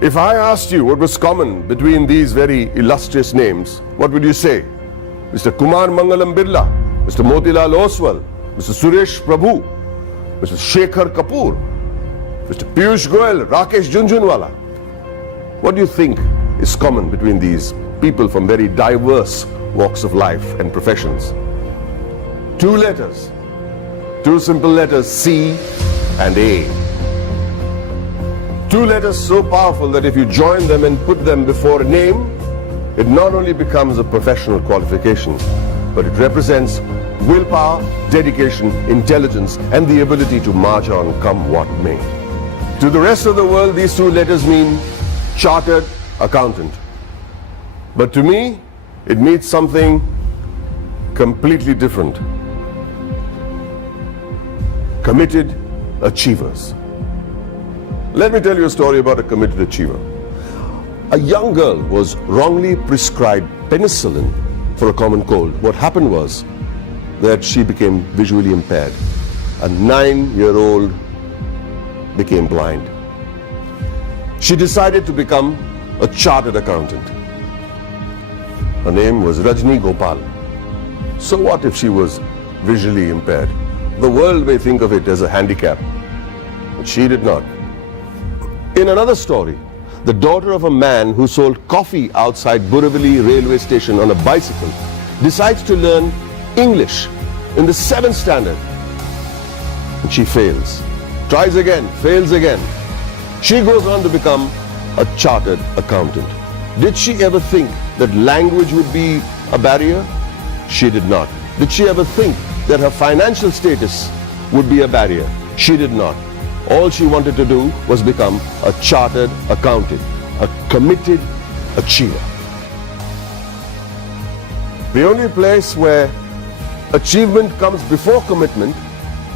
If I asked you what was common between these very illustrious names, what would you say? Mr. Kumar Mangalam Birla, Mr. Motilal Oswal, Mr. Suresh Prabhu, Mr. Shekhar Kapoor, Mr. Piyush Goyal, Rakesh Junjunwala. What do you think is common between these people from very diverse walks of life and professions? Two letters, two simple letters, C and A. Two letters so powerful that if you join them and put them before a name, it not only becomes a professional qualification, but it represents willpower, dedication, intelligence, and the ability to march on come what may. To the rest of the world, these two letters mean chartered accountant. But to me, it means something completely different. Committed achievers. Let me tell you a story about a committed achiever. A young girl was wrongly prescribed penicillin for a common cold. What happened was that she became visually impaired. A 9-year-old became blind. She decided to become a chartered accountant. Her name was Rajni Gopal. So what if she was visually impaired? The world may think of it as a handicap, but she did not. In another story, the daughter of a man who sold coffee outside Borivali railway station on a bicycle decides to learn English in the 7th standard. And she fails. Tries again, fails again. She goes on to become a chartered accountant. Did she ever think that language would be a barrier? She did not. Did she ever think that her financial status would be a barrier? She did not. All she wanted to do was become a chartered accountant, a committed achiever. The only place where achievement comes before commitment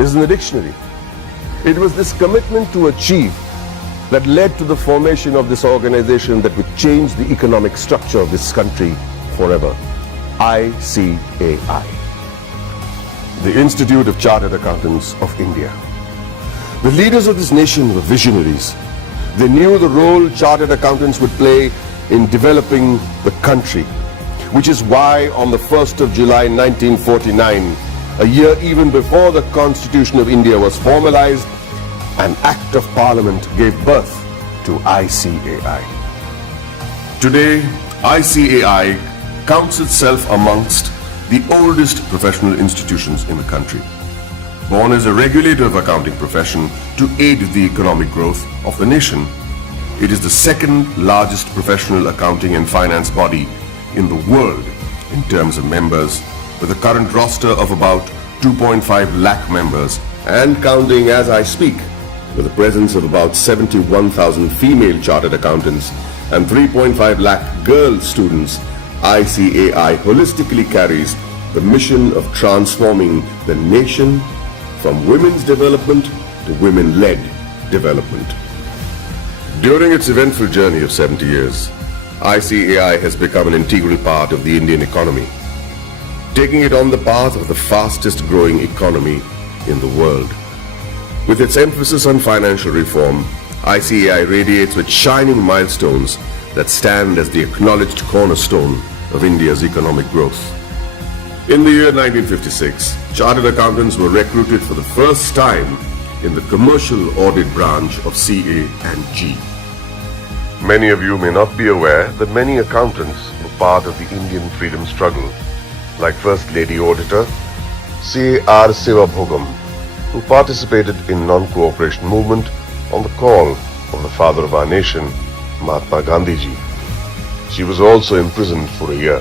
is in the dictionary. It was this commitment to achieve that led to the formation of this organization that would change the economic structure of this country forever. ICAI, the Institute of Chartered Accountants of India. The leaders of this nation were visionaries. They knew the role chartered accountants would play in developing the country, which is why on the 1st of July 1949, a year even before the Constitution of India was formalized, an Act of Parliament gave birth to ICAI. Today, ICAI counts itself amongst the oldest professional institutions in the country. Born as a regulator of accounting profession to aid the economic growth of the nation, it is the second largest professional accounting and finance body in the world in terms of members, with a current roster of about 2.5 lakh members and counting as I speak, with a presence of about 71,000 female chartered accountants and 3.5 lakh girl students. ICAI holistically carries the mission of transforming the nation from women's development to women-led development. During its eventful journey of 70 years, ICAI has become an integral part of the Indian economy, taking it on the path of the fastest growing economy in the world. With its emphasis on financial reform, ICAI radiates with shining milestones that stand as the acknowledged cornerstone of India's economic growth. In the year 1956, chartered accountants were recruited for the first time in the commercial audit branch of CA&G. Many of you may not be aware that many accountants were part of the Indian freedom struggle, like First Lady Auditor C.R. Sivabhogam, who participated in non-cooperation movement on the call of the father of our nation, Mahatma Gandhiji. She was also imprisoned for a year.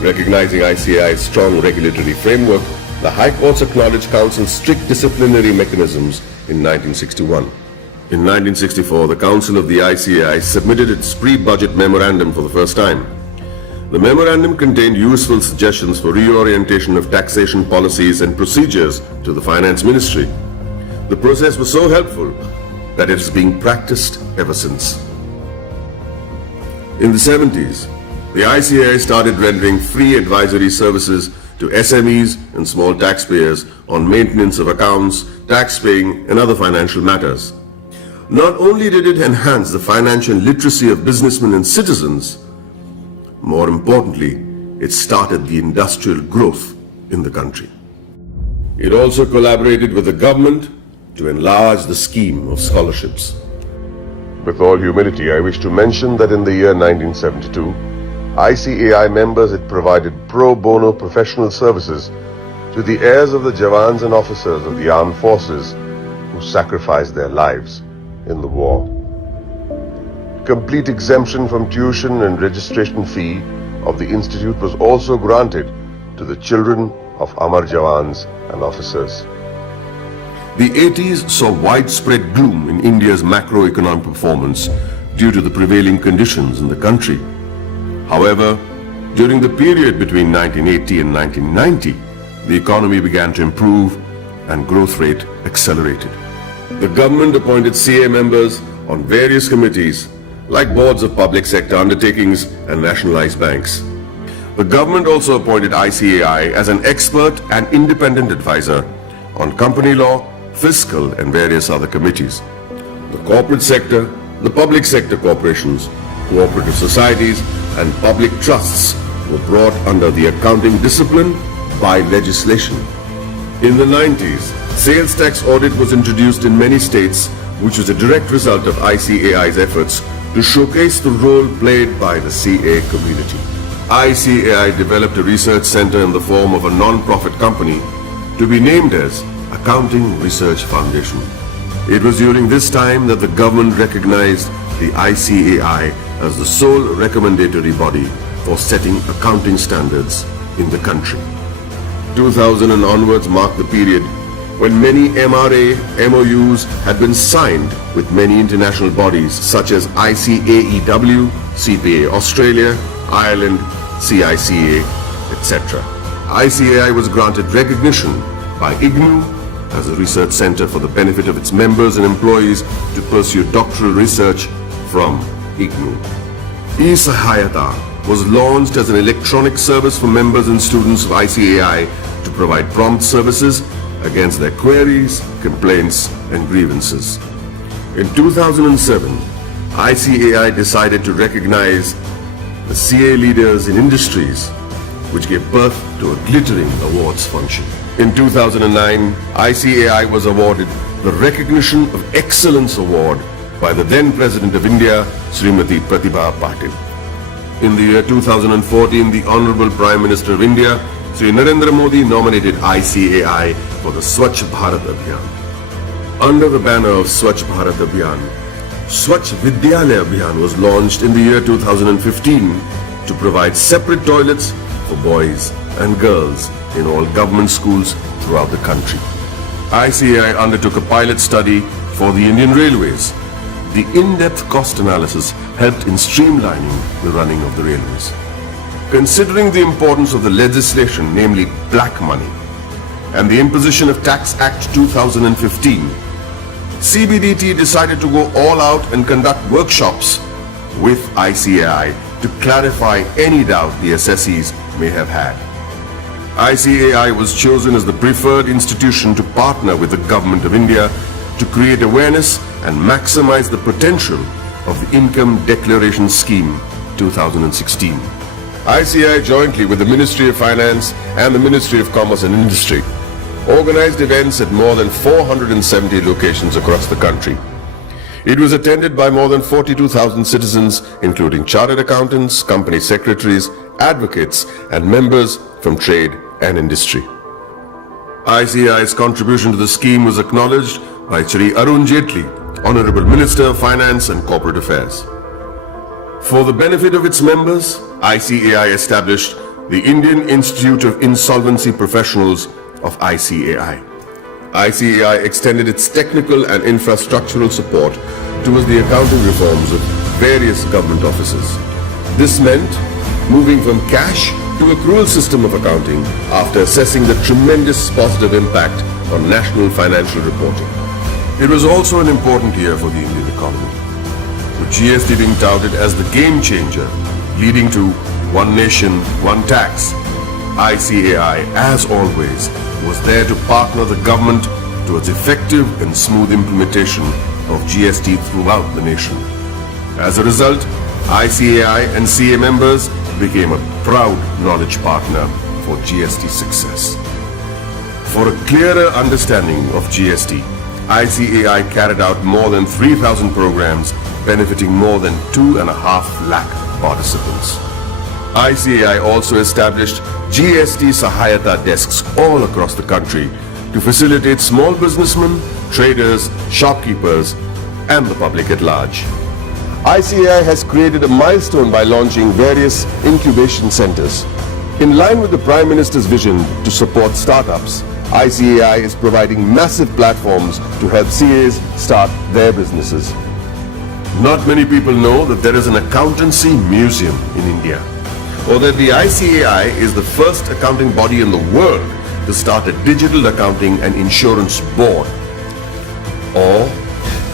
Recognizing ICAI's strong regulatory framework, the High Courts acknowledged Council's strict disciplinary mechanisms in 1961. In 1964, the Council of the ICAI submitted its pre-budget memorandum for the first time. The memorandum contained useful suggestions for reorientation of taxation policies and procedures to the Finance Ministry. The process was so helpful that it is being practiced ever since. In the 70s, the ICAI started rendering free advisory services to SMEs and small taxpayers on maintenance of accounts, tax paying, and other financial matters. Not only did it enhance the financial literacy of businessmen and citizens, more importantly, it started the industrial growth in the country. It also collaborated with the government to enlarge the scheme of scholarships. With all humility, I wish to mention that in the year 1972, ICAI members had provided pro bono professional services to the heirs of the Jawans and officers of the armed forces who sacrificed their lives in the war. Complete exemption from tuition and registration fee of the institute was also granted to the children of Amar Jawans and officers. The 80s saw widespread gloom in India's macroeconomic performance due to the prevailing conditions in the country. However, during the period between 1980 and 1990, the economy began to improve and growth rate accelerated. The government appointed CA members on various committees like boards of public sector undertakings and nationalized banks. The government also appointed ICAI as an expert and independent advisor on company law, fiscal and various other committees. The corporate sector, the public sector corporations, cooperative societies and public trusts were brought under the accounting discipline by legislation. In the 90s, sales tax audit was introduced in many states, which was a direct result of ICAI's efforts to showcase the role played by the CA community. ICAI developed a research center in the form of a non-profit company to be named as Accounting Research Foundation. It was during this time that the government recognized the ICAI as the sole recommendatory body for setting accounting standards in the country. 2000 and onwards marked the period when many MRA MOUs had been signed with many international bodies such as ICAEW, CPA Australia, Ireland, CICA, etc. ICAI was granted recognition by IGNU as a research center for the benefit of its members and employees to pursue doctoral research from IGNU. E-Sahayata was launched as an electronic service for members and students of ICAI to provide prompt services against their queries, complaints, and grievances. In 2007, ICAI decided to recognize the CA leaders in industries, which gave birth to a glittering awards function. In 2009, ICAI was awarded the Recognition of Excellence Award by the then President of India, Srimati Pratibha Patil. In the year 2014, the Honorable Prime Minister of India, Sri Narendra Modi, nominated ICAI for the Swachh Bharat Abhiyan. Under the banner of Swachh Bharat Abhiyan, Swachh Vidyalaya Abhiyan was launched in the year 2015 to provide separate toilets for boys and girls in all government schools throughout the country. ICAI undertook a pilot study for the Indian Railways. The in-depth cost analysis helped in streamlining the running of the railways. Considering the importance of the legislation, namely black money, and the imposition of Tax Act 2015, CBDT decided to go all out and conduct workshops with ICAI to clarify any doubt the assessees may have had. ICAI was chosen as the preferred institution to partner with the Government of India to create awareness and maximize the potential of the Income Declaration Scheme 2016. ICAI, jointly with the Ministry of Finance and the Ministry of Commerce and Industry, organized events at more than 470 locations across the country. It was attended by more than 42,000 citizens, including chartered accountants, company secretaries, advocates, and members from trade and industry. ICAI's contribution to the scheme was acknowledged by Shri Arun Jaitley, Honorable Minister of Finance and Corporate Affairs. For the benefit of its members, ICAI established the Indian Institute of Insolvency Professionals of ICAI. ICAI extended its technical and infrastructural support towards the accounting reforms of various government offices. This meant moving from cash to accrual system of accounting after assessing the tremendous positive impact on national financial reporting. It was also an important year for the Indian economy, with GST being touted as the game changer, leading to one nation, one tax. ICAI, as always, was there to partner the government towards effective and smooth implementation of GST throughout the nation. As a result, ICAI and CA members became a proud knowledge partner for GST success. For a clearer understanding of GST, ICAI carried out more than 3,000 programs benefiting more than 2.5 lakh participants. ICAI also established GST Sahayata desks all across the country to facilitate small businessmen, traders, shopkeepers, and the public at large. ICAI has created a milestone by launching various incubation centers. In line with the Prime Minister's vision to support startups, ICAI is providing massive platforms to help CAs start their businesses. Not many people know that there is an accountancy museum in India, or that the ICAI is the first accounting body in the world to start a digital accounting and insurance board, or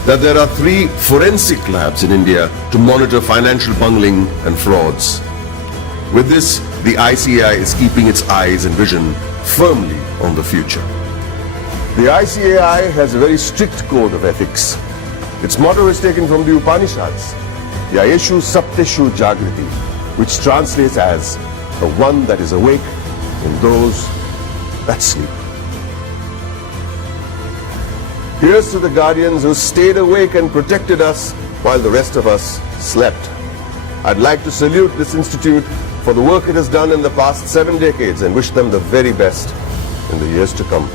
that there are 3 forensic labs in India to monitor financial bungling and frauds. With this, the ICAI is keeping its eyes and vision firmly on the future. The ICAI has a very strict code of ethics. Its motto is taken from the Upanishads, Yayeshu Sapteshu Jagriti, which translates as the one that is awake in those that sleep. Here's to the guardians who stayed awake and protected us while the rest of us slept. I'd like to salute this institute for the work it has done in the past 7 decades and wish them the very best in the years to come.